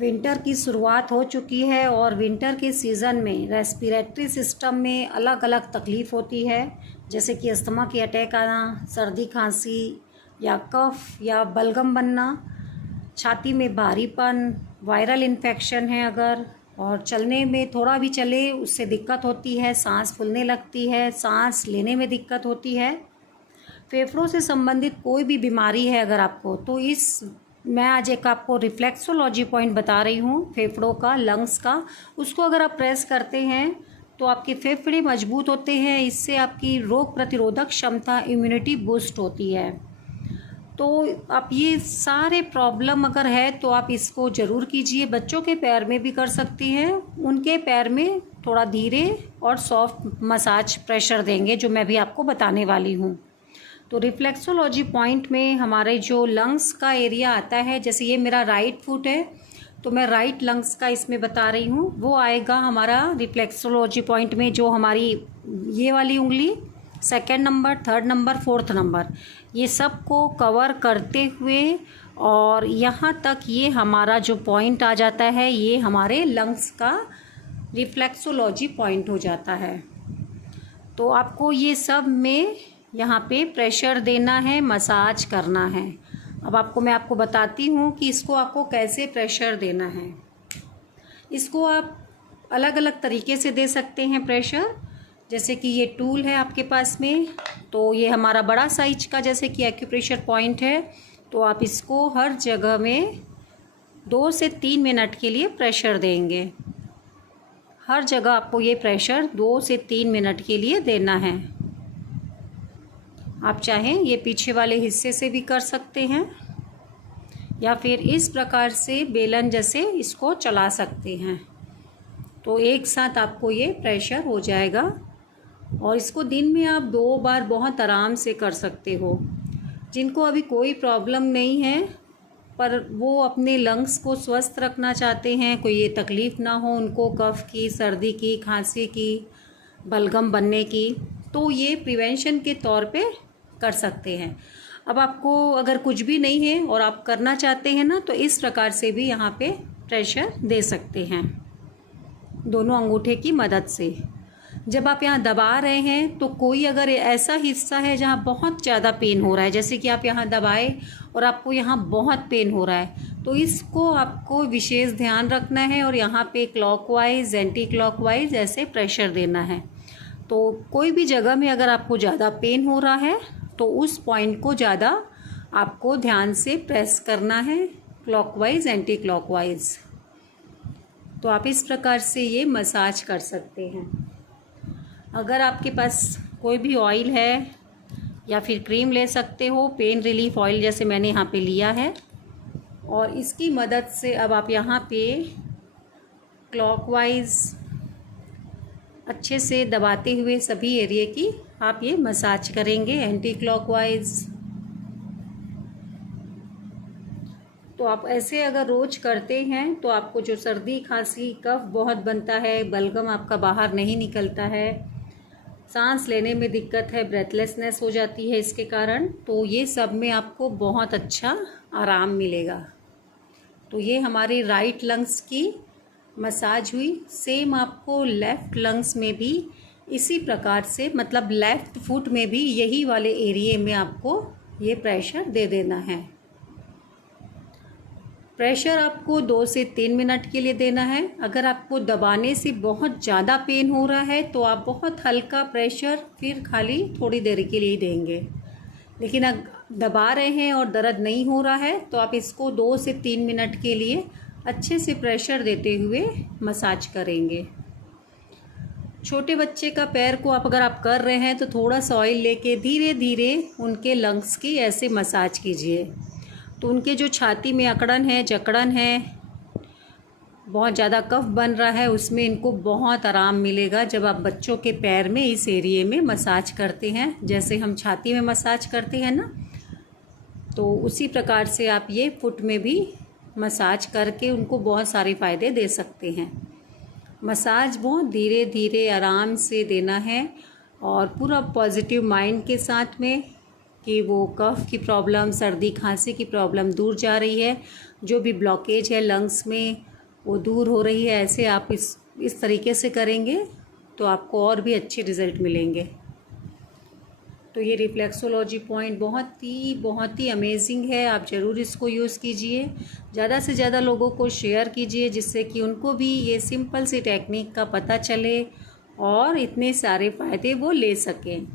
Winter की शुरुआत हो चुकी है और विंटर के सीज़न में रेस्पिरेटरी सिस्टम में अलग अलग तकलीफ़ होती है, जैसे कि अस्थमा के अटैक आना, सर्दी खांसी या कफ या बलगम बनना, छाती में भारीपन, वायरल इन्फेक्शन है अगर, और चलने में थोड़ा भी चले उससे दिक्कत होती है, सांस फूलने लगती है, सांस लेने में दिक्कत होती है। फेफड़ों से संबंधित कोई भी बीमारी है अगर आपको, तो मैं आज एक आपको रिफ्लेक्सोलॉजी पॉइंट बता रही हूँ फेफड़ों का, लंग्स का। उसको अगर आप प्रेस करते हैं तो आपके फेफड़े मजबूत होते हैं, इससे आपकी रोग प्रतिरोधक क्षमता, इम्यूनिटी बूस्ट होती है। तो आप ये सारे प्रॉब्लम अगर है तो आप इसको ज़रूर कीजिए। बच्चों के पैर में भी कर सकती हैं, उनके पैर में थोड़ा धीरे और सॉफ्ट मसाज प्रेशर देंगे, जो मैं भी आपको बताने वाली हूँ। तो रिफ्लेक्सोलॉजी पॉइंट में हमारे जो लंग्स का एरिया आता है, जैसे ये मेरा राइट फुट है तो मैं राइट लंग्स का इसमें बता रही हूँ, वो आएगा हमारा रिफ्लेक्सोलॉजी पॉइंट में। जो हमारी ये वाली उंगली, second number, third number, fourth number, ये सब को कवर करते हुए और यहाँ तक ये हमारा जो पॉइंट आ जाता है, ये हमारे लंग्स का रिफ्लेक्सोलॉजी पॉइंट हो जाता है। तो आपको ये सब में यहाँ पे प्रेशर देना है, मसाज करना है। अब मैं आपको बताती हूँ कि इसको आपको कैसे प्रेशर देना है। इसको आप अलग अलग तरीके से दे सकते हैं प्रेशर, जैसे कि ये टूल है आपके पास में, तो ये हमारा बड़ा साइज का जैसे कि एक्यूप्रेशर पॉइंट है, तो आप इसको हर जगह में 2 से 3 मिनट के लिए प्रेशर देंगे। हर जगह आपको ये प्रेशर 2 से 3 मिनट के लिए देना है। आप चाहें ये पीछे वाले हिस्से से भी कर सकते हैं या फिर इस प्रकार से बेलन जैसे इसको चला सकते हैं। तो एक साथ आपको ये प्रेशर हो जाएगा और इसको दिन में आप 2 बार बहुत आराम से कर सकते हो। जिनको अभी कोई प्रॉब्लम नहीं है पर वो अपने लंग्स को स्वस्थ रखना चाहते हैं, कोई ये तकलीफ़ ना हो उनको कफ़ की, सर्दी की, खांसी की, बलगम बनने की, तो ये प्रिवेंशन के तौर पे कर सकते हैं। अब आपको अगर कुछ भी नहीं है और आप करना चाहते हैं ना, तो इस प्रकार से भी यहाँ पे प्रेशर दे सकते हैं दोनों अंगूठे की मदद से। जब आप यहाँ दबा रहे हैं तो कोई अगर ऐसा हिस्सा है जहाँ बहुत ज़्यादा पेन हो रहा है, जैसे कि आप यहाँ दबाए और आपको यहाँ बहुत पेन हो रहा है, तो इसको आपको विशेष ध्यान रखना है और यहाँ पे क्लॉकवाइज, एंटी क्लॉकवाइज ऐसे प्रेशर देना है। तो कोई भी जगह में अगर आपको ज़्यादा पेन हो रहा है तो उस पॉइंट को ज़्यादा आपको ध्यान से प्रेस करना है, क्लॉकवाइज, एंटी क्लॉकवाइज। तो आप इस प्रकार से ये मसाज कर सकते हैं। अगर आपके पास कोई भी ऑयल है या फिर क्रीम ले सकते हो, पेन रिलीफ ऑयल जैसे मैंने यहाँ पे लिया है, और इसकी मदद से अब आप यहाँ पे क्लॉकवाइज अच्छे से दबाते हुए सभी एरिया की आप ये मसाज करेंगे, एंटी क्लॉकवाइज। तो आप ऐसे अगर रोज करते हैं तो आपको जो सर्दी, खांसी, कफ बहुत बनता है, बलगम आपका बाहर नहीं निकलता है, सांस लेने में दिक्कत है, ब्रेथलेसनेस हो जाती है इसके कारण, तो ये सब में आपको बहुत अच्छा आराम मिलेगा। तो ये हमारी राइट लंग्स की मसाज हुई। सेम आपको लेफ़्ट लंग्स में भी इसी प्रकार से, मतलब लेफ़्ट फुट में भी यही वाले एरिए में आपको ये प्रेशर दे देना है। प्रेशर आपको 2 से 3 मिनट के लिए देना है। अगर आपको दबाने से बहुत ज़्यादा पेन हो रहा है तो आप बहुत हल्का प्रेशर फिर खाली थोड़ी देर के लिए देंगे। लेकिन अगर दबा रहे हैं और दर्द नहीं हो रहा है तो आप इसको 2 से 3 मिनट के लिए अच्छे से प्रेशर देते हुए मसाज करेंगे। छोटे बच्चे का पैर को अगर आप कर रहे हैं तो थोड़ा सा ऑयल लेके धीरे धीरे उनके लंग्स की ऐसे मसाज कीजिए, तो उनके जो छाती में अकड़न है, जकड़न है, बहुत ज़्यादा कफ बन रहा है, उसमें इनको बहुत आराम मिलेगा जब आप बच्चों के पैर में इस एरिए में मसाज करते हैं। जैसे हम छाती में मसाज करते हैं ना, तो उसी प्रकार से आप ये फुट में भी मसाज करके उनको बहुत सारे फ़ायदे दे सकते हैं। मसाज बहुत धीरे धीरे आराम से देना है और पूरा पॉजिटिव माइंड के साथ में कि वो कफ की प्रॉब्लम, सर्दी खांसी की प्रॉब्लम दूर जा रही है। जो भी ब्लॉकेज है लंग्स में वो दूर हो रही है। ऐसे आप इस तरीके से करेंगे तो आपको और भी अच्छे रिज़ल्ट मिलेंगे। तो ये रिफ्लेक्सोलॉजी पॉइंट बहुत ही अमेजिंग है। आप ज़रूर इसको यूज़ कीजिए, ज़्यादा से ज़्यादा लोगों को शेयर कीजिए, जिससे कि उनको भी ये सिंपल सी टेक्निक का पता चले और इतने सारे फ़ायदे वो ले सकें।